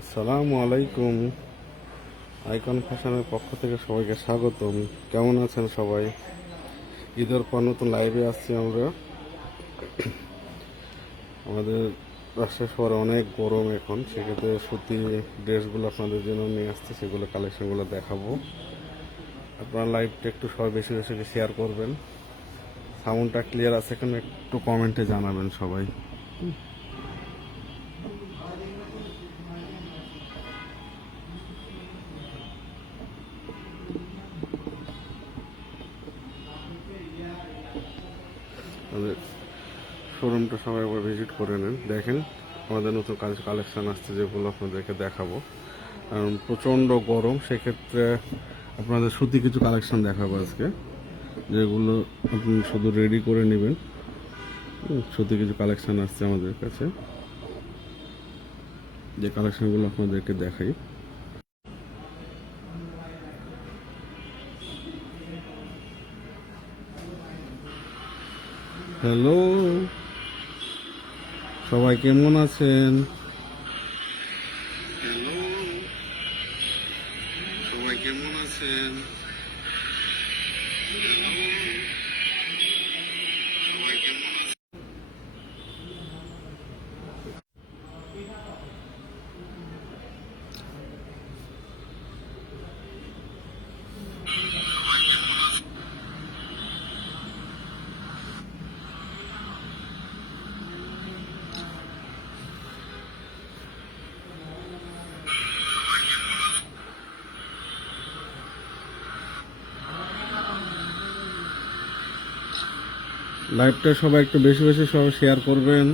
আসসালামু আলাইকুম। আইকন ফ্যাশনের পক্ষ থেকে সবাইকে স্বাগতম। কেমন আছেন সবাই? ঈদের পর নতুন লাইভে আসছি আমরা। আমাদের রাজশাহী শহরে অনেক গরম এখন, সেক্ষেত্রে সুতি ড্রেসগুলো আপনাদের জন্য নিয়ে আসছি, সেগুলো কালেকশনগুলো দেখাবো। আপনারা লাইভটা একটু সবাই বেশি বেশি শেয়ার করবেন। সাউন্ডটা ক্লিয়ার আছে এখানে, একটু কমেন্টে জানাবেন সবাই। আমাদের শোরুমটা সবাই একবার ভিজিট করে নেন, দেখেন আমাদের নতুন কালেকশন আসছে যেগুলো আপনাদেরকে দেখাবো। কারণ প্রচণ্ড গরম, সেক্ষেত্রে আপনাদের সুতি কিছু কালেকশন দেখাবো আজকে, যেগুলো আপনি শুধু রেডি করে নেবেন। সুতি কিছু কালেকশন আসছে আমাদের কাছে, যে কালেকশনগুলো আপনাদেরকে দেখাই। হ্যালো, সবাই কেমন আছেন? হ্যালো, সবাই কেমন আছেন? লাইভটা সবাই একটু বেশি বেশি সবাই শেয়ার করবেন।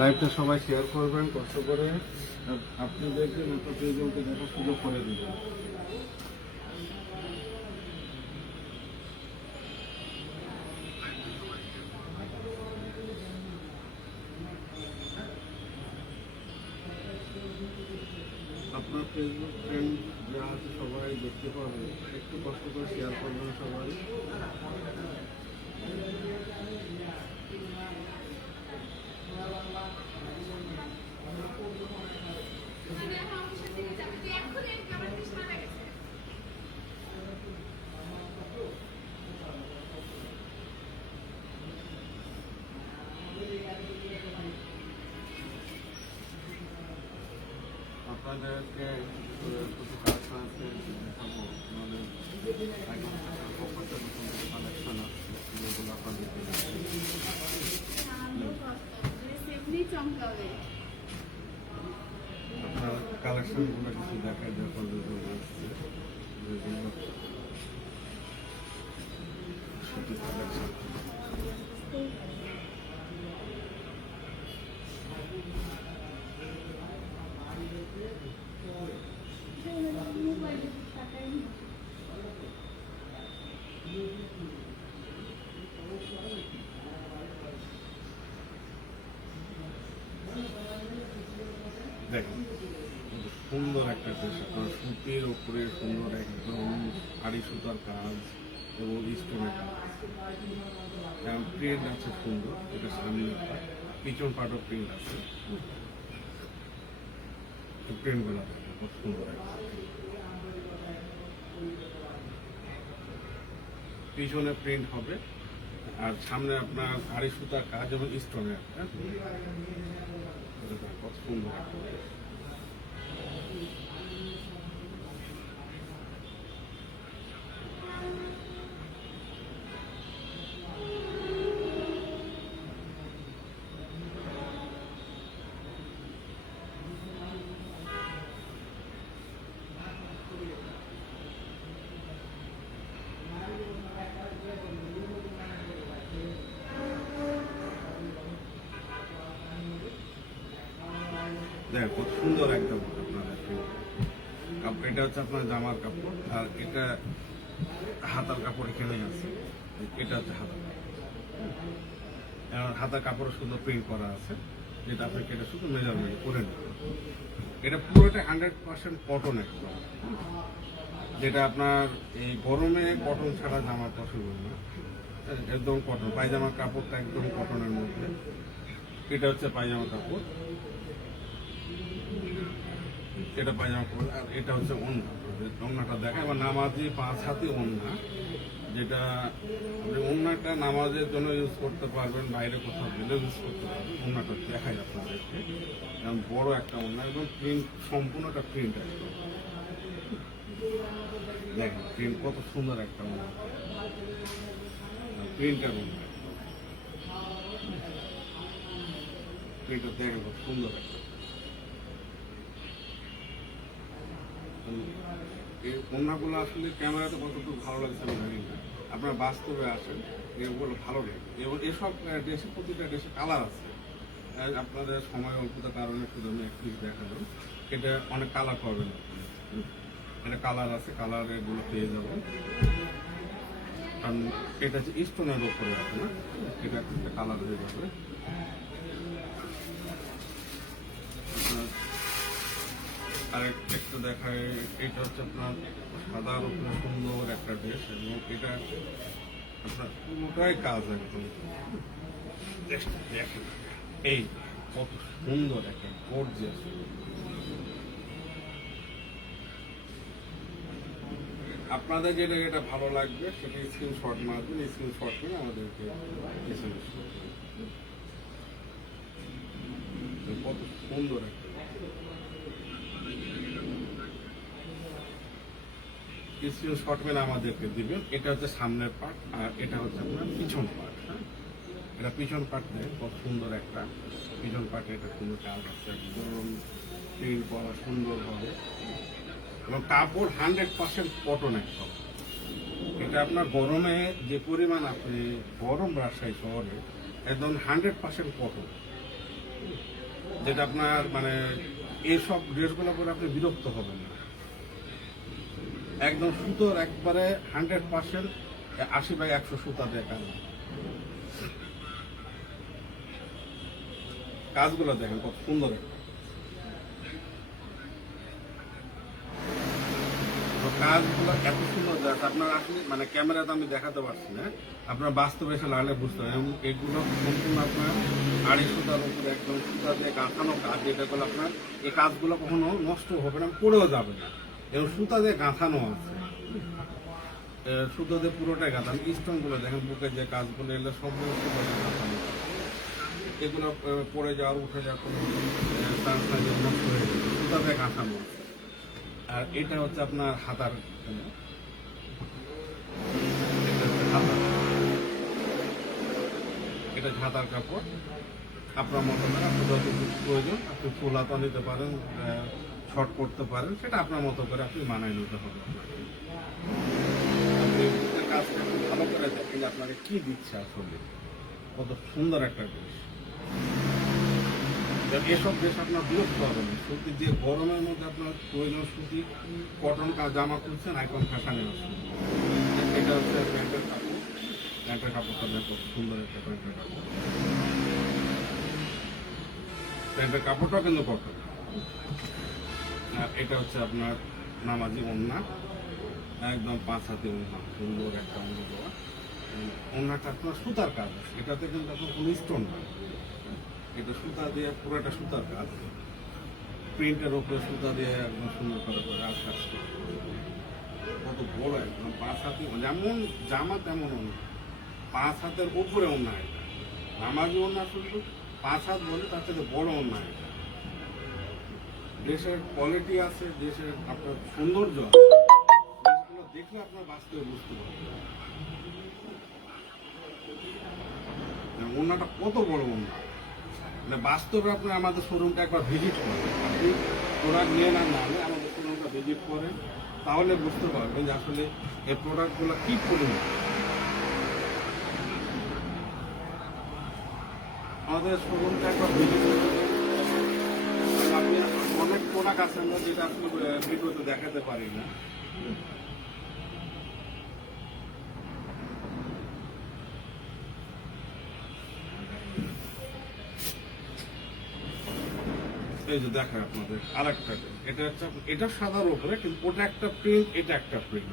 লাইভটা সবাই শেয়ার করবেন কষ্ট করে, আপনাদেরকে নতুন প্রিয়জনকে দেখার সুযোগ করে দিবেন। আপনার ফেসবুক ফ্রেন্ড যা আছে সবাই দেখতে পাবে, একটু কষ্ট করে শেয়ার করবেন সবাই। আপনাদেরকে কিছু কালেকশন আছে দেখাবো, আমাদের কালেকশন আছে যেগুলো আপনাদেরকে আপনার কালেকশনগুলো কিছু দেখায় যে আপনাদের জন্য আসছে, যেগুলো সুতি কালেকশন। দেখেন সুন্দর একটা ড্রেস, আপনার সুতির উপরে সুন্দর একদম আড়ি সুতার কাজ এবং স্টোনের কাজ, এবং প্রিন্ট আছে সুন্দর। এটা সামনে পিছন পাটও প্রিন্ট আছে, প্রিন্টগুলো খুব সুন্দর। পিছনে প্রিন্ট হবে আর সামনে আপনার আড়ি সুতার কাজ এবং স্টোনের, কত সুন্দর একটা ড্রেস। দেখ কত সুন্দর একদম আপনার এটা হচ্ছে আপনার জামার কাপড়, আর এটা হাতার কাপড় এখানেই আছে। এটা হচ্ছে হাতার কাপড়, হাতার কাপড়ে সুন্দর প্রিন্ট করা আছে, যেটা আপনি কেটে শুধু মেজারমেন্ট করে নেবেন। এটা পুরোটা 100% কটন একদম, যেটা আপনার এই গরমে কটন ছাড়া জামা পসিবল না, একদম কটন। পায়জামার কাপড়টা একদম কটনের মধ্যে। এটা হচ্ছে পায়জামা কাপড়, এটা পায়জামা কাপড়, আর এটা হচ্ছে ওড়না। ওড়নাটা দেখা এবার নামাজি 5 হাতি ওড়না, যেটা আপনি ওড়নাটা নামাজের জন্য ইউজ করতে পারবেন, বাইরে কোথাও গেলে ইউজ করতে পারবেন। ওড়নাটা দেখাই আপনাদেরকে, কারণ বড় একটা ওড়না, একদম প্রিন্ট, সম্পূর্ণটা প্রিন্ট একদম। দেখেন প্রিন্ট কত সুন্দর একটা ওড়না, প্রিন্টার ওড়না, প্রিন্টার দেখেন কত সুন্দর একটা। এই ওড়নাগুলো আসলে ক্যামেরাতে কতটুকু ভালো লাগছে আমি জানি না, আপনারা বাস্তবে আসেন এগুলো ভালো লাগে। এবং এসব ড্রেসে প্রতিটা ড্রেসে কালার আছে, আপনাদের সময় অল্পতার কারণে শুধু আমি এক পিস দেখালাম। এটা অনেক কালার পাবেন আপনি, এটা কালার আছে, কালার এগুলো পেয়ে যাবেন। কারণ এটা হচ্ছে স্টোনের ওপরে আছে না, এটা একটা কালার হয়ে যাবে। আর একটু দেখায়, এটা হচ্ছে আপনার সাদার উপরে সুন্দর একটা ড্রেস, এবং এটা আপনার পুরোটাই কাজ একদম। দেখেন এই কত সুন্দর একটা গর্জিয়াস। আপনাদের যেটা যেটা ভালো লাগবে সেটা স্ক্রিনশট মারবেন, স্ক্রিনশট করে আমাদেরকে এসএমএস করবেন। কত সুন্দর একটা স্ক্রিনশট মেরে আমাদেরকে দিবেন। এটা হচ্ছে সামনের পার্ট, আর এটা হচ্ছে আপনার পিছন পার্ট। হ্যাঁ, এটা পিছন পার্ট দেয়, কত সুন্দর একটা পিছন পার্টে এটা সুন্দর কাজ আছে, একদম প্রিন্ট করা সুন্দরভাবে, এবং কাপড় 100% কটন একদম। এটা আপনার গরমে যে পরিমাণ, আপনি গরম রাজশাহী শহরে একদম 100% কটন, যেটা আপনার মানে এইসব ড্রেসগুলো পরে আপনি বিরক্ত হবেন না। একদম সুতোর একবারে 100% 80/100 সুতা দিয়ে কাজ। কাজগুলো দেখেন কত সুন্দর, কাজগুলো এত সুন্দর দেখ আপনার আসলে মানে ক্যামেরাতে আমি দেখাতে পারছি না, আপনার বাস্তবে এসে লাগলে বুঝতে হবে। এবং এগুলো সম্পূর্ণ আপনার আড়ি সুতার উপরে একদম সুতা দিয়ে গাঁথানো কাজ, যেটা করলে আপনার এই কাজগুলো কখনো নষ্ট হবে না, পড়েও যাবে না, এবং সুতা দিয়ে গাঁথানো আছে, সুতো দিয়ে পুরোটাই গাঁথানো। স্টোনগুলো দেখেন, বুকে যে কাজগুলো এগুলো সবগুলো সুতো দিয়ে গাঁথানো, এগুলো পড়ে যাওয়ার উঠে যাওয়ার কোনো চান্স নাই, নষ্ট হয়ে যাবে, সুতা দিয়ে গাঁথানো আছে। আর এটা হচ্ছে আপনার হাতার, এটা হাতার কাপড়। আপনার মতো করে আপনি যতটুকু প্রয়োজন আপনি ফুল হাতা নিতে পারেন, শর্ট করতে পারেন, সেটা আপনার মতো করে আপনি মানায় নিতে হবে। আপনি কাজটা একটু ভালো করে দেখেন আপনাকে কি দিচ্ছে আসলে, কত সুন্দর একটা জিনিস। এসব দেশ আপনার বিরক্ত হবে না, সুতি যে গরমের মধ্যে আপনার প্রয়োজন সুতি কটন জামা খুলছেন আইকন ফ্যাশনে আসছে। এটা হচ্ছে প্যান্টের কাপড়, প্যান্টের কাপড়টা দেখো সুন্দর একটা প্যান্টের কাপড়, প্যান্টের কাপড়টা কিন্তু কটন। আর এটা হচ্ছে আপনার নামাজি ওড়না, একদম 5 হাতি ওড়না, সুন্দর একটা ওড়না দেওয়া। ওড়নাটা আপনার সুতার কাজ, এটাতে কিন্তু আপনার কোনো স্টোন না, এটা সুতা দিয়ে পুরোটা সুতার কাজ, প্রিন্টের উপরে সুতা দিয়ে একদম সুন্দর করে কাজ করছে। কত বড় একদম 5 হাতি, যেমন জামা তেমন ওড়না, 5 হাতের উপরে ওড়না। এটা নামাজি ওড়না শুধু 5 হাত বলে, তার সাথে বড় ওড়না। এটা দেশের কোয়ালিটি আছে, দেশের আপনার সৌন্দর্য আছে, জিনিসগুলো দেখলে আপনার বাস্তবে বুঝতে পারবেন ওড়নাটা কত বড় ওড়না। মানে বাস্তবে আপনি আমাদের শোরুমটা একবার ভিজিট করেন, আপনি প্রোডাক্ট নিয়ে না নাহলে আমাদের শোরুমটা ভিজিট করেন, তাহলে বুঝতে পারবেন যে আসলে এই প্রোডাক্টগুলো কি পরিমাণ। আমাদের শোরুমটা একবার ভিজিট করবেন, আপনি অনেক প্রোডাক্ট আছে আমরা যেটা আসলে ভিডিওতে দেখাতে পারি না। এই যে দেখেন আপনাদের আরেকটা, এটা হচ্ছে এটা সাদার উপরে, কিন্তু ওটা একটা প্রিন্ট, এটা একটা প্রিন্ট,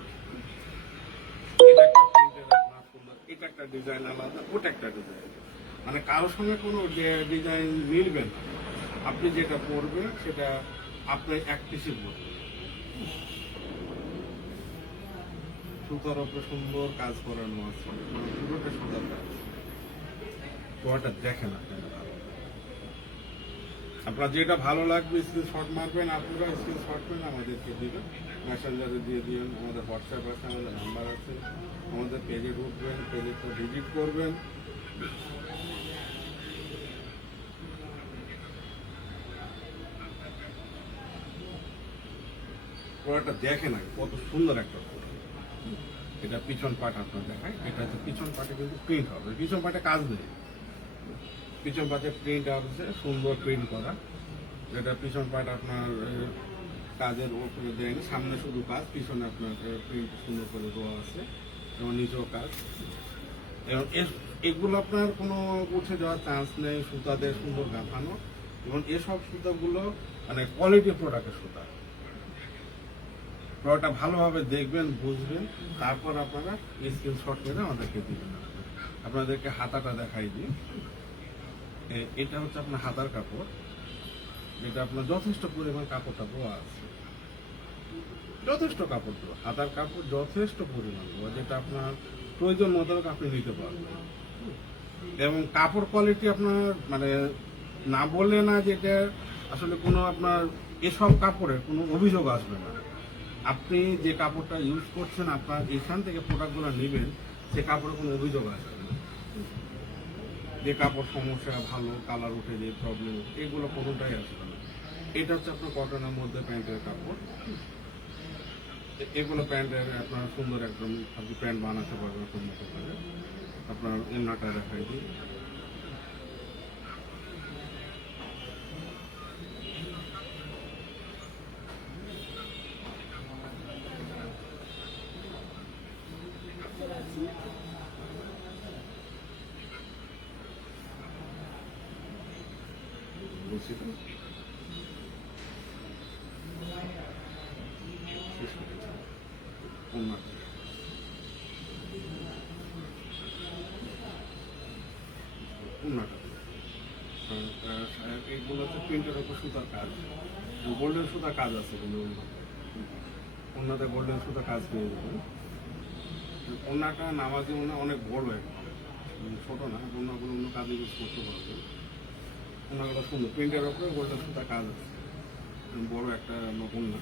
এটা একটা প্রিন্টের আপনার সুন্দর, এটা একটা ডিজাইন আলাদা, ওটা একটা ডিজাইন, মানে কারোর সঙ্গে কোনো ডিজাইন মিলবে না। আপনি যেটা পরবেন সেটা আপনি এক পিসই পরবেন। সুতার উপরে সুন্দর কাজ করানো আছে, পুরোটা সুতার কাজ। ওটা দেখেন আপনার যেটা ভালো লাগবে স্ক্রিনশট মারবেন, আপনারা স্ক্রিনশট করেন আমাদেরকে দিবেন, মেসেঞ্জারে দিয়ে দিবেন। আমাদের হোয়াটসঅ্যাপ আছে, আমাদের নাম্বার আছে, আমাদের পেজে ঢুকবেন, পেজে ভিজিট করবেন। প্রোডাক্টটা দেখেন আগে কত সুন্দর একটা প্রোডাক্ট। এটা পিছন পাট আপনার দেখায়, এটা হচ্ছে পিছন পাটে কিন্তু প্রিন্ট হবে, পিছন পাটে কাজ নেই, পিছন পাটে প্রিন্ট আছে, সুন্দর প্রিন্ট করা। যেটা পিছন পাট আপনার কাজের উপরে দেয়নি, সামনে শুধু কাজ, পিছনে আপনার প্রিন্ট সুন্দর করে দেওয়া আছে এবং নিচেও কাজ। এবং এগুলো আপনার কোনো উঠে যাওয়ার চান্স নেই, সুতাদের সুন্দর গাঁথানো, এবং এসব সুতাগুলো মানে কোয়ালিটি প্রোডাক্টের সুতা। প্রোডাক্টটা ভালোভাবে দেখবেন, বুঝবেন, তারপর আপনারা স্ক্রিনশট করে আমাদেরকে দিবেন। আপনাদেরকে হাতাটা দেখাই দিই। এটা হচ্ছে আপনার হাতার কাপড়, যেটা আপনার যথেষ্ট পরিমাণ কাপড়টা দেওয়া আছে, যথেষ্ট কাপড় দেওয়া, হাতার কাপড় যথেষ্ট পরিমাণ দেওয়া, যেটা আপনার প্রয়োজন মোতাবেক আপনি নিতে পারবেন। এবং কাপড় কোয়ালিটি আপনার মানে না বললে না, যেটা আসলে কোনো আপনার এসব কাপড়ের কোনো অভিযোগ আসবে না। আপনি যে কাপড়টা ইউজ করছেন, আপনার এখান থেকে প্রোডাক্টগুলো নেবেন, সে কাপড়ে কোনো অভিযোগ আসবে না। যে কাপড় সমস্যা, ভালো কালার উঠে যে প্রবলেম, এগুলো কোনোটাই আসবে না। এটা হচ্ছে আপনার কটনের মধ্যে প্যান্টের কাপড়। এগুলো প্যান্টের আপনার সুন্দর একদম আপনি প্যান্ট বানাতে পারবেন আপনার মতো করে। আপনার ওড়নাটা দেখাই দিই। বলছি তো ওড়নাটা, ওড়নাটা এইগুলো হচ্ছে প্রিন্টের উপর সুতার কাজ, গোল্ডেন সুতার কাজ আছে, কিন্তু ওড়নাতে গোল্ডেন সুতার কাজ পেয়ে যাবেন। ওড়নাটা নামাজি ওড়না, অনেক বড় একদম, ছোট না। ওড়নাগুলো অন্য কাজে ইউজ করতে পারবেন। ওড়নাগুলো সুন্দর, প্রিন্টের উপরে গোল্ডেন সুতার কাজ আছে, বড় একটা ওড়না।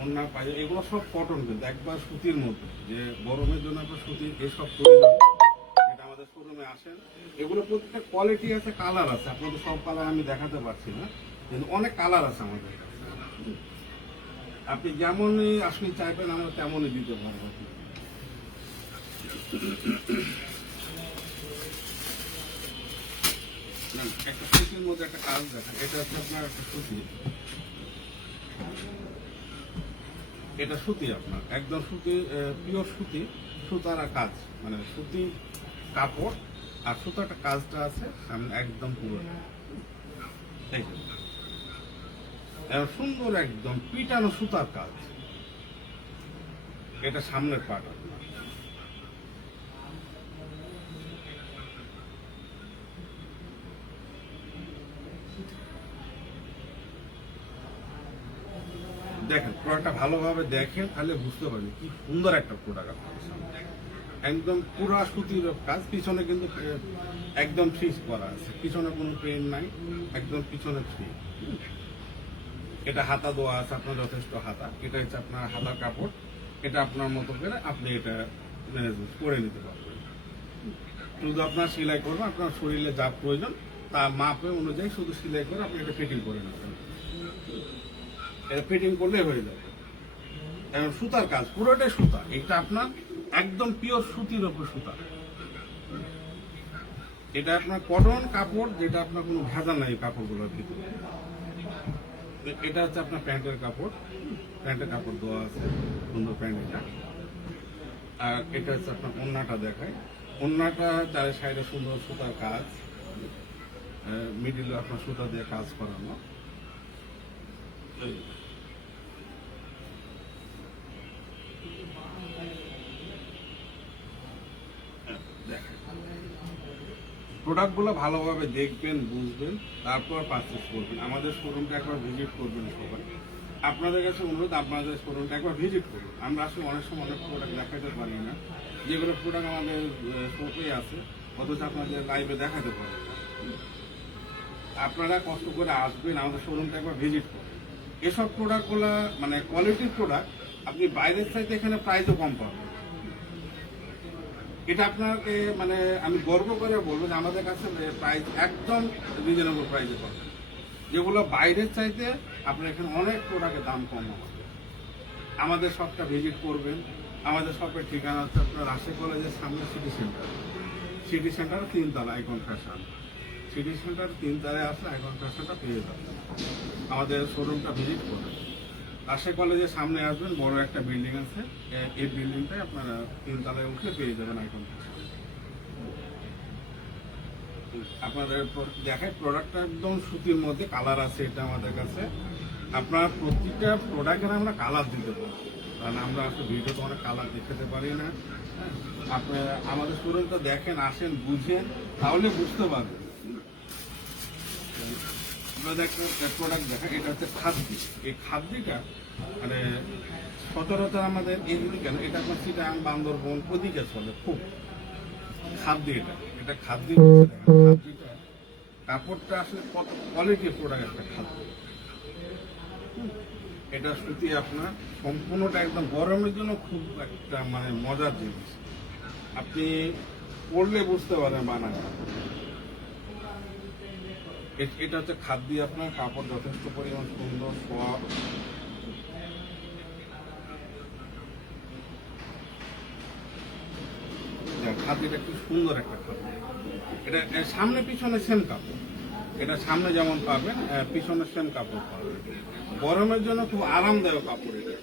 ওড়না পাই, এগুলো সব কটন, কিন্তু একবার সুতির মধ্যে, যে গরমের জন্য আপনার সুতির এসব প্রয়োজন, এটা আমাদের শোরুমে আসেন। এগুলো প্রত্যেকটা কোয়ালিটি আছে, কালার আছে, আপনাদের সব কালার আমি দেখাতে পারছি না, কিন্তু অনেক কালার আছে আমাদের কাছে। আপনি যেমনই আসলে চাইবেন আমরা তেমনই দিতে পারবো। একটা সুতির মধ্যে একটা কাজ দেখেন, এটা হচ্ছে আপনার একটা সুতি, এটা সুতি আপনার একদম সুতি, পিওর সুতি, সুতার কাজ, মানে সুতি কাপড় আর সুতাটা কাজটা আছে সামনে একদম পুরো সুন্দর, একদম পিটানো সুতার কাজ। এটা সামনের পার্ট আপনার। দেখেন প্রোডাক্টটা ভালোভাবে দেখেন, তাহলে বুঝতে পারবেন কি সুন্দর একটা প্রোডাক্ট আপনাদের সামনে। একদম পুরা সুতির কাজ, পিছনে কিন্তু একদম ফ্রিজ করা আছে, পিছনে কোনো পেন নাই, একদম পিছনে ফ্রি। এটা হাতা দেওয়া আছে আপনার, যথেষ্ট হাতা। এটা হচ্ছে আপনার হাতার কাপড়, এটা আপনার মতো করে আপনি এটা ম্যানেজমেন্ট করে নিতে পারবেন। শুধু আপনার সেলাই করবেন, আপনার শরীরে যা প্রয়োজন তার মাপে অনুযায়ী শুধু সেলাই করে আপনি এটা ফিটিং করে নেবেন। এটা ফিটিং করলে হয়ে যাবে। এবং সুতার কাজ পুরোটাই সুতা, এটা আপনার একদম পিওর সুতির ওপর সুতা। এটা আপনার কটন কাপড়, যেটা আপনার কোনো ভেজা নাই কাপড়গুলোর ভিতরে। এটা হচ্ছে আপনার প্যান্টের কাপড় দেওয়া আছে, সুন্দর প্যান্ট এটা। আর এটা হচ্ছে আপনার ওড়নাটা দেখায়, ওড়নাটা চারি সাইডে সুন্দর সুতার কাজ, মিডিলে আপনার সুতা দিয়ে কাজ করানো। প্রোডাক্টগুলো ভালোভাবে দেখবেন, বুঝবেন, তারপর পারচেস করবেন। আমাদের শোরুমটা একবার ভিজিট করবেন সবাই। আপনাদের কাছে অনুরোধ, আপনাদের শোরুমটা একবার ভিজিট করুন। আমরা আসলে অনেক সময় অনেক প্রোডাক্ট দেখাতে পারি না, যেগুলো প্রোডাক্ট আমাদের শপে আছে অথচ আপনাদের লাইভে দেখাতে পারি না। আপনারা কষ্ট করে আসবেন, আমাদের শোরুমটা একবার ভিজিট করুন। এসব প্রোডাক্টগুলো মানে কোয়ালিটির প্রোডাক্ট, আপনি বাইরের চাইতে এখানে প্রাইসও কম পাবেন। এটা আপনাকে মানে আমি গর্ব করে বলবো যে আমাদের কাছে প্রাইস একদম রিজনেবল প্রাইসে পাবেন, যেগুলো বাইরের চাইতে আপনার এখানে অনেক প্রোডাক্টের দাম কম হবে। আমাদের শপটা ভিজিট করবেন। আমাদের শপের ঠিকানা হচ্ছে আপনার রাজশাহী কলেজের সামনে সিটি সেন্টার 3 তলা আইকন ফ্যাশন। সিটি সেন্টার 3 তলায় আসলে আইকন ফ্যাশনটা পেয়ে যাবেন। আমাদের শোরুমটা ভিজিট করবেন। রাজশাহী কলেজের সামনে আসবেন, বড় একটা বিল্ডিং আছে, এই বিল্ডিংটাই আপনারা 3 তলায় উঠলে পেয়ে যাবেন আইকন ফ্যাশন। আপনাদের দেখায় প্রোডাক্টটা একদম সুতির মধ্যে কালার আছে, এটা আমাদের কাছে আপনার প্রতিটা প্রোডাক্টের আমরা কালার দিতে পারি, কারণ আমরা আসলে ভিডিওতে অনেক কালার দেখাতে পারি না। আপনি আমাদের শোরুমটা দেখেন, আসেন, বুঝেন, তাহলে বুঝতে পারবেন। আপনাদের একটা প্রোডাক্ট দেখেন, এটা হচ্ছে খাদ্যি। এই খাদ্যিটা মানে সচরাচর আমাদের এইগুলি কেন, এটা আপনার চিটাগাং, বান্দরবন ওদিকে চলে খুব খাদ্যি। এটা খাদ্যি। খাদ্যিটা কাপড়টা আসলে কত কোয়ালিটির প্রোডাক্ট একটা খাদ্য। এটা সুতি আপনার সম্পূর্ণটা একদম গরমের জন্য খুব একটা মানে মজার জিনিস, আপনি পরলে বুঝতে পারেন বানানো। এটা হচ্ছে খাদ্য, আপনার কাপড় যথেষ্ট পরিমাণ সুন্দর, সফট। খাদ্যটা খুব সুন্দর একটা খাদ্য। এটা সামনে পিছনে সেম কাপড়, এটা সামনে যেমন পাবেন পিছনে সেম কাপড় পাবেন। গরমের জন্য খুব আরামদায়ক কাপড়। এটা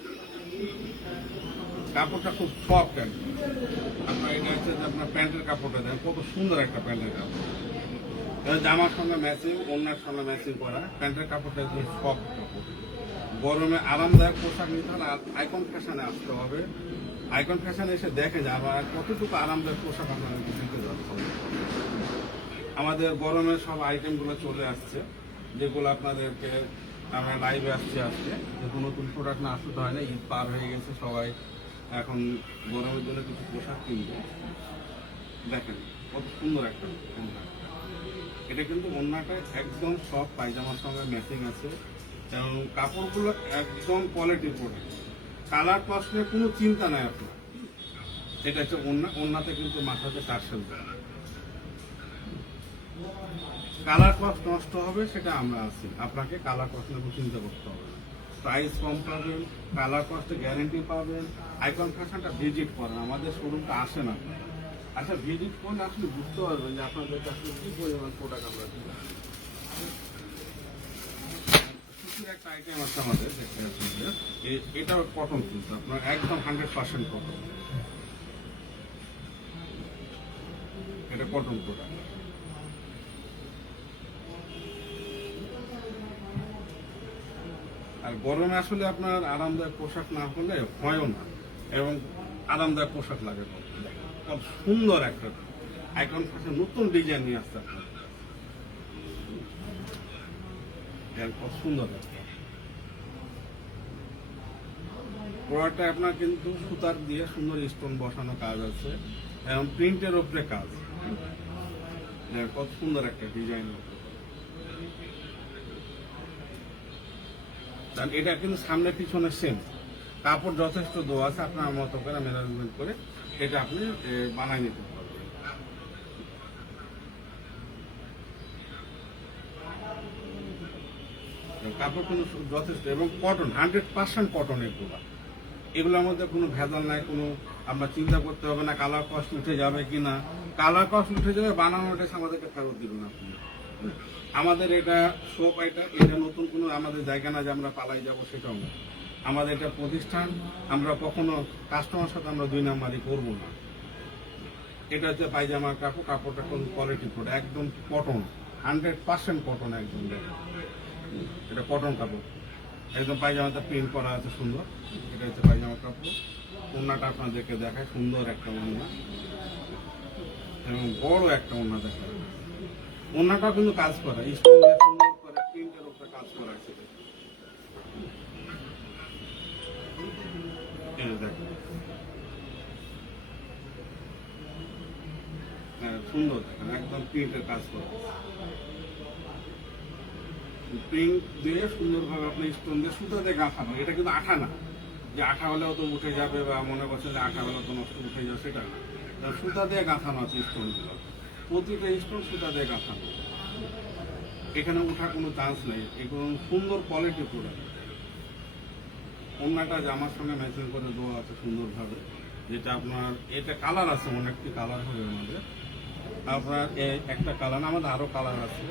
কাপড়টা খুব সফট একদম। আপনার এটা হচ্ছে যে আপনার প্যান্টের কাপড়টা দেখেন কত সুন্দর একটা প্যান্টের কাপড়, জামার সঙ্গে ম্যাচিং, ওড়নার সঙ্গে ম্যাচিং করা। প্যান্টের কাপড়টা একদম সফট কাপড়। গরমে আরামদায়ক পোশাক নিতে হলে আইকন ফ্যাশনে আসতে হবে। আইকন ফ্যাশনে এসে দেখে যে আবার কতটুকু আরামদায়ক পোশাক আপনাদেরকে দিতে যাচ্ছে। আমাদের গরমের সব আইটেমগুলো চলে আসছে, যেগুলো আপনাদেরকে আমরা লাইভে আসছি আজকে। যেহেতু নতুন প্রোডাক্ট না আসতে হয় না, ঈদ পার হয়ে গেছে, সবাই এখন গরমের জন্য কিছু পোশাক কিনবে। দেখেন কত সুন্দর একটা ওড়না। এটা কিন্তু ওড়নাটা একদম সব পায়জামার সঙ্গে ম্যাচিং আছে, এবং কাপড়গুলো একদম কোয়ালিটির প্রোডাক্ট। কালার কস্টের কোনো চিন্তা নাই আপনার। এটা হচ্ছে ওড়নাতে কিন্তু মাথাতে টার্সেল দেওয়া। কালার কস্ট নষ্ট হবে সেটা আমরা আছি, আপনাকে কালার কস্ট নিয়ে চিন্তা করতে হবে না। প্রাইস কম পাবেন, কালার কস্টে গ্যারেন্টি পাবেন। আইকন ফ্যাশনটা ভিজিট করেন, আমাদের শোরুমটা আসে না। আচ্ছা, ভিজিট করলে আসলে বুঝতে পারবেন যে আপনাদের কাছে কি পরিমাণ প্রোডাক্ট আমরা দিই। সুতির একটা আইটেম আছে আমাদের, দেখতে পাচ্ছেন এটাও কটন, কিন্তু আপনার একদম 100% কটন। এটা কটন প্রোডাক্ট। আর গরমে আসলে আপনার আরামদায়ক পোশাক না হলে হয়ও না, এবং আরামদায়ক পোশাক লাগে। খুব সুন্দর একটা আইকন ফ্যাশন নতুন ডিজাইন নিয়ে আসছে আপনার, খুব সুন্দর একটা প্রোডাক্টটা। আপনার কিন্তু সুতার দিয়ে সুন্দর স্টোন বসানো কাজ আছে, এবং প্রিন্টের উপরে কাজ। কত সুন্দর একটা ডিজাইন। এটা কিন্তু সামনে পিছনে সেম কাপড় যথেষ্ট দেওয়া আছে, আপনার মতো করে ম্যানেজমেন্ট করে এটা আপনি বানাই নিতে পারবেন। কাপড় কিন্তু যথেষ্ট, এবং কটন 100% কটন। এগুলোর মধ্যে কোনো ভেজাল নাই, কোনো আমরা চিন্তা করতে হবে না কালার কস্ট উঠে যাবে কিনা। কালার কস্ট উঠে যাবে, বানানোটা আমাদেরকে ফেরত দিবেন আপনি। আমাদের এটা শপ, এটা নতুন কোনো আমাদের জায়গা না যে আমরা পালাই যাব সেটাও না। আমাদের এটা প্রতিষ্ঠান, আমরা কখনো কাস্টমার সাথে আমরা দুই নাম্বারই করবো না। এটা হচ্ছে পায়জামার কাপড়, কাপড়টা কোন কোয়ালিটি প্রোডাক্ট, একদম কটন, 100% কটন, একদম এটা কটন কাপড়, একদম পায়জামাতে প্রিন্ট করা আছে সুন্দর। এটা হচ্ছে পায়জামার কাপড়। ওড়নাটা আপনাদেরকে দেখায়, সুন্দর একটা ওড়না এবং বড় একটা ওড়না দেখায়। ওড়নাটা কিন্তু কাজ করা, স্টোন দিয়ে সুন্দর করে প্রিন্টের উপরে কাজ করা আছে। দেখেন সুন্দর, দেখেন একদম প্রিন্টের কাজ করা, প্রিন্ট দিয়ে সুন্দরভাবে আপনি স্টোন দিয়ে সুতা দিয়ে গাঁথানো। এটা কিন্তু আঠা না যে আঠা হলেও তো উঠে যাবে, বা মনে করছে যে আঠা হলেও তো নষ্ট উঠে যাবে, সেটা না। সুতা দিয়ে গাঁথানো আছে স্টোনগুলো, প্রতিটা স্টোন সুতা দিয়ে গাঁথানো, এখানে ওঠার কোনো চান্স নেই। এগুলো সুন্দর কোয়ালিটি প্রোডাক্ট। ওড়নাটা জামার সঙ্গে ম্যাচিং করে দেওয়া আছে সুন্দরভাবে, যেটা আপনার এটা কালার আছে, অনেকটি কালার হবে আমাদের। আপনার একটা কালার না, আমাদের আরো কালার আছে।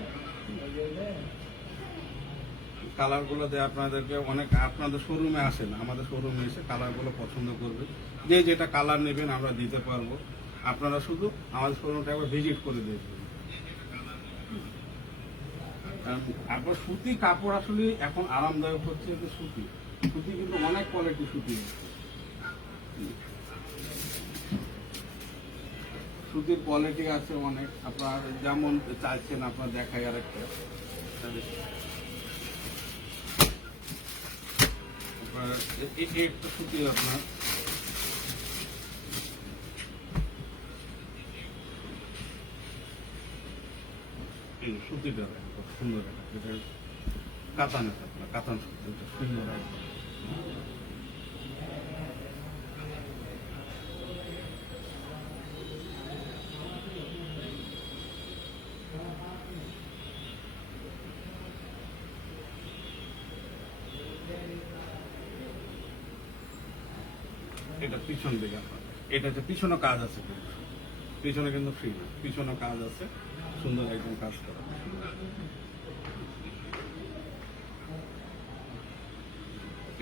কালারগুলো দিয়ে আপনাদেরকে অনেক, আপনাদের শোরুমে আসেন, আমাদের শোরুমে এসে কালারগুলো পছন্দ করবে, যে যেটা কালার নেবেন আমরা দিতে পারবো। আপনারা শুধু আমাদের শোরুমটা একবার ভিজিট করে দেখবেন। আপনার সুতি কাপড় আসলে এখন আরামদায়ক হচ্ছে, যে সুতি, সুতি কিন্তু অনেক কোয়ালিটি সুতি, সুতির কোয়ালিটি আছে অনেক, আপনার যেমন চাইছেন আপনার দেখাই। আরেকটা একটা সুতি, আপনার সুতিটা সুন্দর, এটা কাতানের, আপনার কাতান সুতিটা সুন্দর একদম। এটা পিছন দিকে আপনার, এটা হচ্ছে পিছনে কাজ আছে, পিছনে কিন্তু ফ্রি না, পিছনে কাজ আছে সুন্দর, একদম কাজ করা।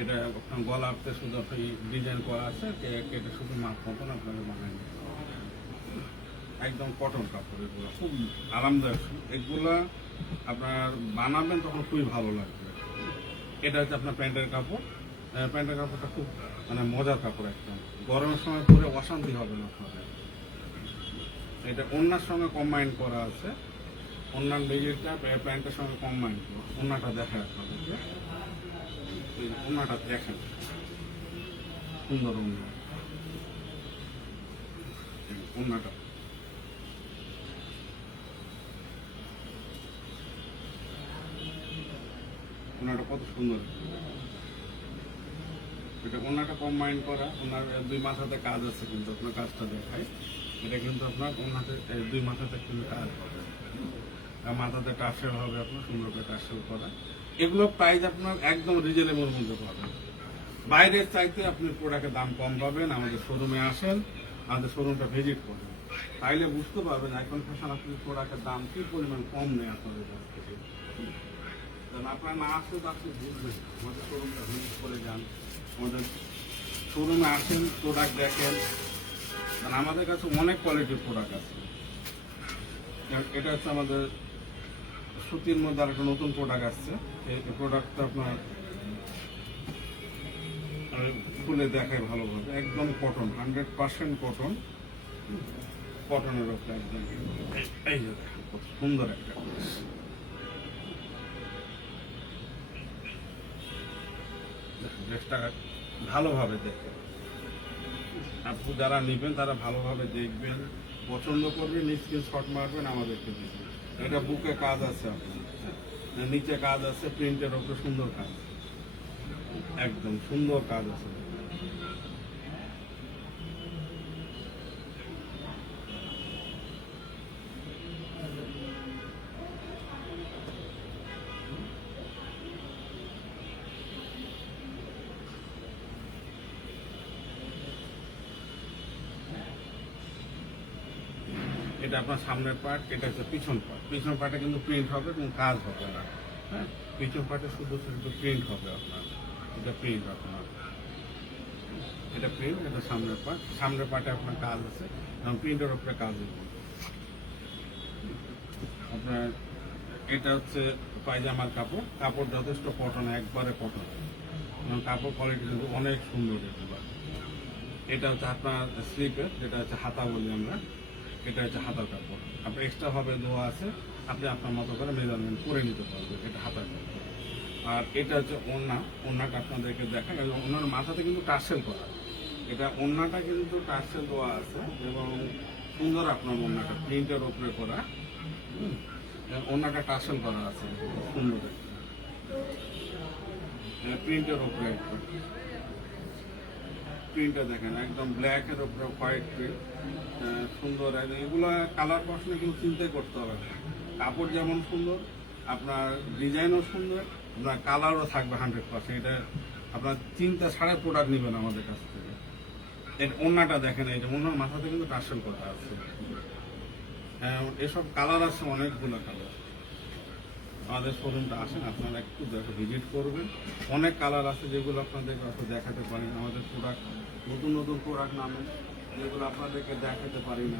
এটা গলাতে শুধু আপনি ডিজাইন করা আছে, কেটে শুধু মাপ মতন আপনাকে বানাই নিতে হবে। একদম কটন কাপড়, এগুলো খুব আরামদায়ক। এগুলা আপনার বানাবেন তখন খুবই ভালো লাগবে। এটা হচ্ছে আপনার প্যান্টের কাপড়, প্যান্টের কাপড়টা খুব মানে মজার কাপড়, একদম গরমের সময় পরে অশান্তি হবে না আপনাদের। এটা ওড়নার সঙ্গে কম্বাইন করা আছে, ওড়নার বেজিটা প্যান্টের সঙ্গে কম্বাইন করা। ওড়নাটা দেখায় আপনাদেরকে, ওড়নাটা দেখেন, সুন্দর ওড়না, ওড়নাটা ওনাটা কত সুন্দর। এটা ওনাটা কম্বাইন করা, ওনার দুই মাথাতে কাজ আছে, কিন্তু আপনার কাজটা দেখায়। এটা কিন্তু আপনার ওনাতে দুই মাথাতে কিন্তু কাজ হবে, মাথাতে টার্সেল হবে, আপনার সুন্দর করে টার্সেল করা। এগুলো প্রাইস আপনার একদম রিজনেবল মধ্যে পাবেন। বাইরের চাইতে আপনি প্রোডাক্টের দাম কম পাবেন। আমাদের শোরুমে আসেন, আমাদের শোরুমটা ভিজিট করেন, তাইলে বুঝতে পারবেন আইকন ফ্যাশন আপনি প্রোডাক্টের দাম কি পরিমাণ কম নেই আপনাদের কাছ থেকে। আপনারা না আসলে তো আপনি বুঝবেন, আমাদের শোরুমটা ভিজিট করে যান, আমাদের শোরুমে আসেন, প্রোডাক্ট দেখেন, কারণ আমাদের কাছে অনেক কোয়ালিটির প্রোডাক্ট আছে। এটা হচ্ছে আমাদের সুতির মধ্যে আর একটা নতুন প্রোডাক্ট আসছে। এই প্রোডাক্টটা আপনার খুলে দেখায় ভালোভাবে, একদম কটন, 100% কটন, কটনের উপরে একদম। এই যে দেখেন কত সুন্দর একটা ড্রেসটা, ভালোভাবে দেখেন। আপনি যারা নেবেন তারা ভালোভাবে দেখবেন, পছন্দ করবেন, স্ক্রিনশট মারবেন, আমাদেরকে দিবেন। এটা বুকে কাজ আছে, আপনার নিচে কাজ আছে, প্রিন্টের উপরে সুন্দর কাজ, একদম সুন্দর কাজ আছে। এটা এটা আপনার সামনের পার্ট, এটা হচ্ছে পিছন পার্ট। পিছন পার্টে কিন্তু প্রিন্ট হবে এবং কাজ হবে না, হ্যাঁ। পিছন পার্টে শুধু শুধু প্রিন্ট হবে আপনার, এটা প্রিন্ট আপনার, এটা প্রিন্ট, এটা সামনের পার্ট। সামনের পার্টে আপনার কাজ আছে এবং প্রিন্টের উপরে কাজ হবে আপনার। এটা হচ্ছে পায়জামার কাপড়, কাপড় যথেষ্ট কটন, একবারে কটন এবং কাপড় কোয়ালিটি কিন্তু অনেক সুন্দর এগুলো। এটা হচ্ছে আপনার স্লিপের, যেটা হচ্ছে হাতা বলি আমরা, এটা হচ্ছে হাতার কাপড়। আপনার এক্সট্রা ভাবে দেওয়া আছে, আপনি আপনার মতো করে মেজারমেন্ট করে নিতে পারবেন, এটা হাতার কাপড়। আর এটা হচ্ছে ওড়না, ওড়নাটা আপনাদেরকে দেখান এবং ওনার মাথাতে কিন্তু টার্সেল করা, এটা ওড়নাটা কিন্তু টার্সেল দেওয়া আছে এবং সুন্দর আপনার ওড়নাটা প্রিন্টের উপরে করা, ওড়নাটা টার্সেল করা আছে সুন্দর প্রিন্টের উপরে। প্রিন্টটা দেখেন একদম ব্ল্যাক এর উপরে হোয়াইট প্রিন্ট, সুন্দর। এগুলো কালার পছন্দ কিন্তু চিন্তাই করতে হবে না, কাপড় যেমন সুন্দর, আপনার ডিজাইনও সুন্দর, আপনার কালারও থাকবে 100%। এটা আপনার চিন্তা ছাড়া প্রোডাক্ট নেবেন আমাদের কাছ থেকে। এর ওড়নাটা দেখেন, এই যে ওড়নার মাথাতে কিন্তু টার্সেল করা আছে, এসব কালার আছে অনেকগুলো কালার। আমাদের শোরুমটা আসেন, আপনারা একটু ভিজিট করবেন, অনেক কালার আছে যেগুলো আপনাদেরকে হয়তো দেখাতে পারি না। আমাদের প্রোডাক্ট নতুন নতুন প্রোডাক্ট নামে যেগুলো আপনাদেরকে দেখাতে পারি না।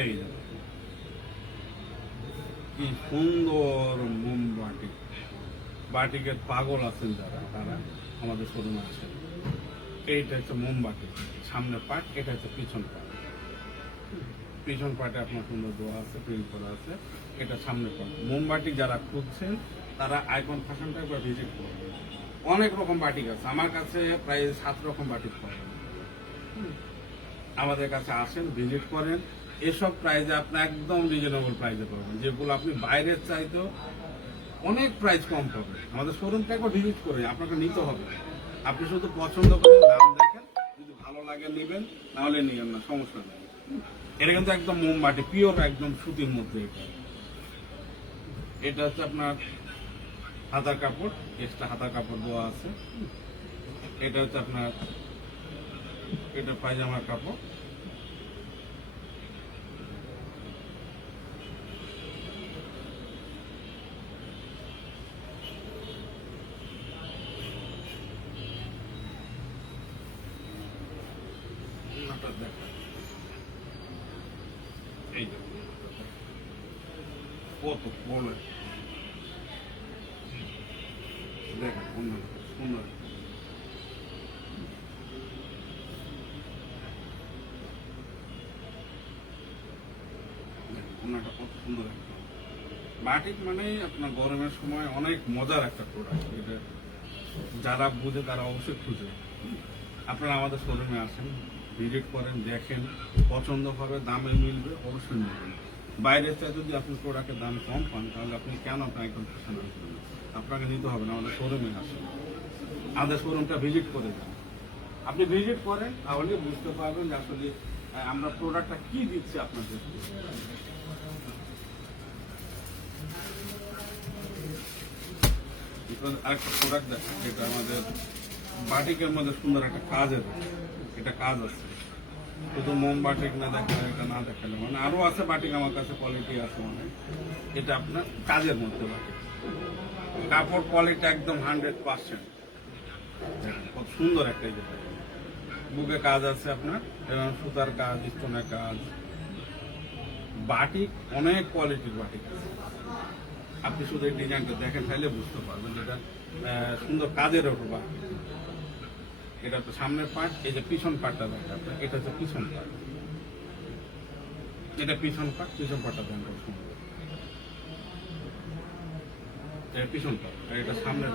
এই কি সুন্দর মোমবাটি, বাটিকের পাগল আছেন যারা, তারা আমাদের শোরুমে আসেন। এইটা হচ্ছে মোমবাটি, সামনে পার্ট, এটা হচ্ছে পিছন পার্ট। পিছন পার্টে আপনার সুন্দর দেওয়া আছে, প্রিন্ট করা আছে, এটা সামনে পার্ট। মোমবাটি যারা খুঁজছেন তারা আইকন ফ্যাশনটা একবার ভিজিট করবেন। অনেক রকম বাটিক আছে, আমার কাছে প্রায় 7 রকম বাটিক পাবেন। আমাদের কাছে আসেন, ভিজিট করেন, এসব প্রাইজে আপনি একদম রিজনেবল প্রাইজে পাবেন, যেগুলো আপনি বাইরের চাইতেও অনেক প্রাইস কম পাবেন। আমাদের শোরুমটা একবার ভিজিট করে আপনাকে নিতে হবে, আপনি শুধু পছন্দ করেন, দাম দেখেন, যদি ভালো লাগে নেবেন, নাহলে নিবেন না, সমস্যা নেই। এটা কিন্তু একদম মোমবাটি, পিওর একদম সুতির মধ্যে। এটা হচ্ছে আপনার হাতার কাপড়, এক্সট্রা হাতার কাপড় দেওয়া আছে। এটা হচ্ছে আপনার, এটা পায়জামার কাপড়। এই কত বলে দেখেন সুন্দর, ওনাটা কত সুন্দর একটা বাটিক। মানে আপনার গরমের সময় অনেক মজার একটা প্রোডাক্ট, এটা যারা বুঝে তারা অবশ্যই খুঁজে। আপনারা আমাদের শোরুমে আসেন, ভিজিট করেন, দেখেন, পছন্দ হবে, দামে মিলবে, অবশ্যই নেবেন। বাইরের চাই যদি আপনি প্রোডাক্টের দাম কম পান, তাহলে আপনি কেন আপনার একদম ফ্যাশন আসবেন? আপনাকে নিতে হবে না, আমাদের শোরুমে আসেন, আমাদের শোরুমটা ভিজিট করে যান। আপনি ভিজিট করেন, তাহলে বুঝতে পারবেন যে আসলে আমরা প্রোডাক্টটা কি দিচ্ছি আপনাদের। আরেকটা প্রোডাক্ট দেখেন, যেটা আমাদের বাটিকের মধ্যে সুন্দর একটা কাজের, এটা কাজ আছে, শুধু মোম বাটিক না দেখালে, এটা না দেখালে মানে আরো আছে বাটিক আমার কাছে, কোয়ালিটি আছে অনেক। এটা আপনার কাজের মধ্যে বাটিক, কাপড় কোয়ালিটি একদম 100%। কত সুন্দর একটা, যেটা বুকে কাজ আছে আপনার এবং সুতার কাজ, স্টোনের কাজ, বাটিক অনেক কোয়ালিটির বাটিক আছে। আপনি শুধু এই ডিজাইনটা দেখেন, তাহলে বুঝতে পারবেন যেটা সুন্দর কাজের ওপর বাটিক। এটা তো সামনের পার্ট, এই যে পিছন পার্টটা দেখেন আপনার, এটা হচ্ছে পিছন পার্ট, এটা পিছন পার্ট, পিছন পার্টটা দেখেন কত সুন্দর, এটা পিছন পার্ট, আর এটা সামনের,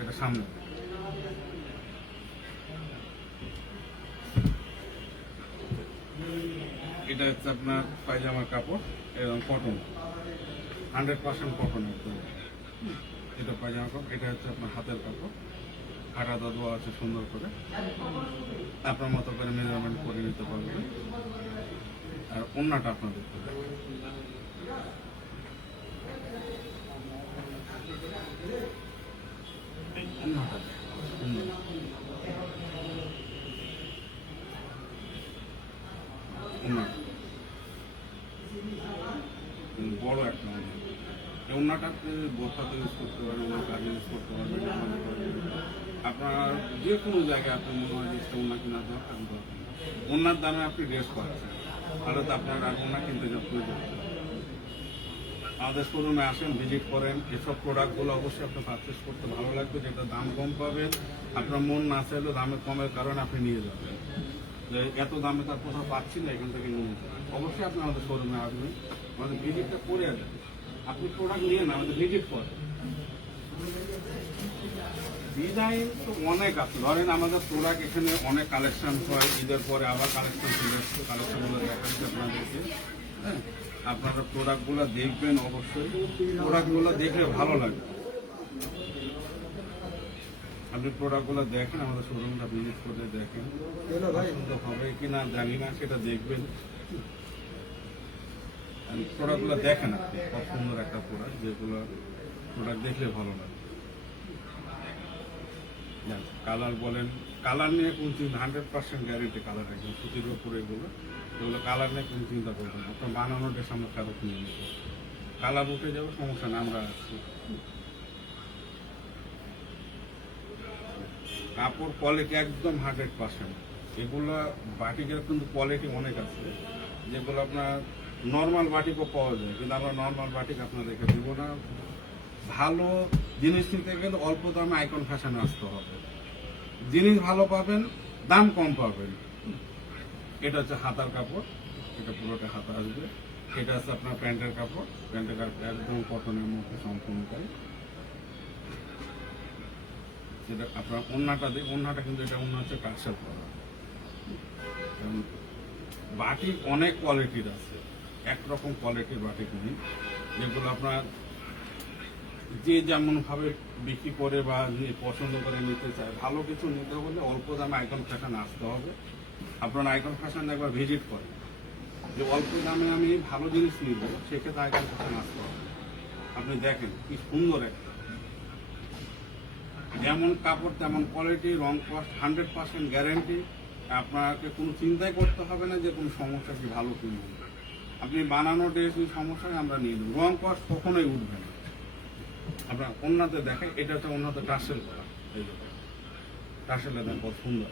এটা সামনে। এটা হচ্ছে আপনার পায়জামার কাপড় এবং কটন, 100% কটন একদম। এটা পায়জামা কাপড়, এটা হচ্ছে আপনার হাতের কাপড়, হাঁটা দেওয়া আছে সুন্দর করে, আপনার মতো করে মেজারমেন্ট করে নিতে পারবেন। আর ওড়নাটা আপনার দেখতে পাবেন, ওড়নাটা বড় একটা ওড়নাটাতে বসাতে ইউজ করতে পারেন, ওনার কাজে ইউজ করতে পারবেন। আপনার যে কোনো জায়গায় আপনার মনে হয় যে ওড়না কেনার দরকার, ওড়নার দামে আপনি ড্রেস পাচ্ছেন, তাহলে তো আপনার আর ওড়না কিনতে যাচ্ছেন। আমাদের শোরুমে আসেন, ভিজিট করেন, এসব প্রোডাক্টগুলো অবশ্যই আপনার পারচেস করতে ভালো লাগবে, যেটা দাম কম পাবেন। আপনার মন না চাইলেও দামে কমের কারণে আপনি নিয়ে যাবেন, যে এত দামে তার কোথাও পাচ্ছি না, এখান থেকে নিয়ে যাবেন। অবশ্যই আপনি আমাদের শোরুমে আসবেন, আমাদের ভিজিটটা করে আসবেন। আপনি প্রোডাক্ট নিয়ে না, আমাদের ভিজিট করেন। ডিজাইন তো অনেক আছে, ধরেন আমাদের প্রোডাক্ট এখানে অনেক কালেকশন হয়, ঈদের পরে আবার কালেকশন চলে আসছে, কালেকশনগুলো দেখাচ্ছি আপনাদেরকে। হ্যাঁ, আপনারা প্রোডাক্টগুলো দেখবেন, অবশ্যই প্রোডাক্টগুলো দেখলে ভালো লাগবে। আপনি প্রোডাক্টগুলো দেখেন, আমাদের শোরুমটা ভিজিট করে দেখেন, পছন্দ হবে কিনা জানি না, সেটা দেখবেন। প্রোডাক্টগুলো দেখেন, আপনি কত সুন্দর একটা প্রোডাক্ট, যেগুলো প্রোডাক্ট দেখলে ভালো লাগে। কালার বলেন, কালার নিয়ে কোন চিন্তা, 100% গ্যারেন্টি কালার, একদম সুতির উপরে এগুলো কালার নিয়ে কোনো চিন্তা করবেন না। আপনার বানানো ড্রেস আমরা ফেরত নিয়ে নেব, কালার উঠে যাবে, সমস্যা না, আমরা আছি। কাপড় কোয়ালিটি একদম 100%। এগুলো বাটিকের কিন্তু কোয়ালিটি অনেক আছে, যেগুলো আপনার নর্মাল বাটিকও পাওয়া যায়, কিন্তু আমরা নর্মাল বাটিক আপনাদেরকে দেবো না। ভালো জিনিস নিতে গেলে অল্প দামে আইকন ফ্যাশনে আসতে হবে, জিনিস ভালো পাবেন, দাম কম পাবেন। এটা হচ্ছে হাতার কাপড়, এটা পুরোটা হাতা আসবে। এটা হচ্ছে আপনার প্যান্টের কাপড়, প্যান্টের কাপড় একদম কটনের মধ্যে সম্পূর্ণটাই। যেটা আপনার ওড়নাটা ওড়নাটা কিন্তু এটা ওড়না হচ্ছে কাটসাল করা। বাটিক অনেক কোয়ালিটির আছে, একরকম কোয়ালিটির বাটিক নেই, যেগুলো আপনার যে যেমন ভাবে বিক্রি করে বা পছন্দ করে নিতে চায়। ভালো কিছু নিতে হলে অল্প দামে আইকন ফ্যাশন আসতে হবে। আপনারা আইকন ফ্যাশন একবার ভিজিট করেন, যে অল্প দামে আমি ভালো জিনিস নিব, সেক্ষেত্রে আইকন ফ্যাশন আসতে হবে। আপনি দেখেন কি সুন্দর একটা, যেমন কাপড় তেমন কোয়ালিটি, রং কস্ট 100% গ্যারেন্টি। আপনাকে কোনো চিন্তাই করতে হবে না যে কোনো সমস্যা কি ভালো কিনবেন। আপনি বানানো ড্রেস সমস্যায় আমরা নিয়ে নেব, রং কস্ট কখনোই উঠবে না। আপনার ওড়নাতে দেখেন, এটা হচ্ছে ওড়নাতে টার্সেল করা, এই যে টার্সেলটা দেখেন কত সুন্দর।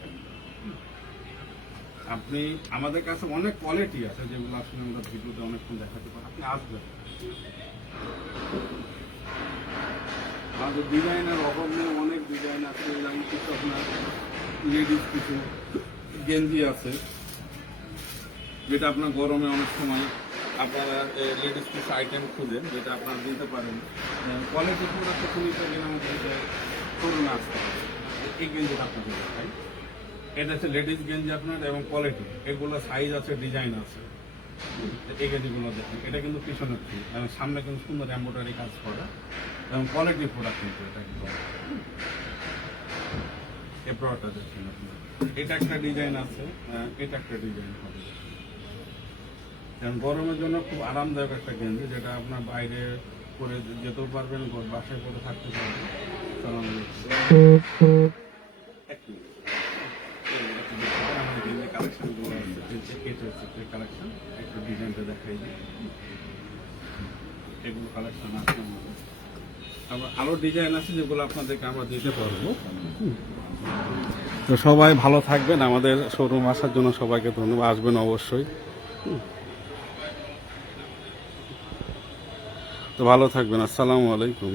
আপনি আমাদের কাছে অনেক কোয়ালিটি আছে, যেগুলো আসলে আমরা ভিডিওতে অনেকক্ষণ দেখাতে পারি, আপনি আসবেন। আমাদের ডিজাইনের অভাব নেই, অনেক ডিজাইন আছে। যেমন কিছু আপনার লেডিস কিছু গেঞ্জি আছে, যেটা আপনার গরমে অনেক সময় আপনারা লেডিস কিছু আইটেম খুঁজেন, যেটা আপনারা দিতে পারেন। কোয়ালিটি প্রোডাক্ট নিতে গেলে আমাদের করুন আসতে হবে। এই গেঞ্জিটা আপনাকে দেখাই, এটা হচ্ছে লেডিস গেঞ্জি আপনার, এবং কোয়ালিটি, এগুলো সাইজ আছে, ডিজাইন আছে। এই গেঞ্জিগুলো দেখেন, এটা কিন্তু পিছনের থ্রি, এবং সামনে কিন্তু সুন্দর এমব্রয়ডারি কাজ করা, এবং কোয়ালিটি প্রোডাক্ট কিন্তু এটা কিন্তু। এই প্রোডাক্টটা দেখছেন আপনি, এটা একটা ডিজাইন আছে, এটা একটা ডিজাইন হবে। কারণ গরমের জন্য খুব আরামদায়ক একটা গেঞ্জি, যেটা আপনার বাইরে পরে যেতেও পারবেন, বাসায় পরে থাকতে পারবেন। কালেকশনগুলো আছে, কালেকশন একটু ডিজাইনটা দেখাই দিই। এগুলো কালেকশন আছে আমাদের, আবার আরো ডিজাইন আছে যেগুলো আপনাদেরকে আমরা দিতে পারবো। তো সবাই ভালো থাকবেন, আমাদের শোরুম আসার জন্য সবাইকে ধন্যবাদ, আসবেন অবশ্যই। তো ভালো থাকবেন, আসসালামু আলাইকুম।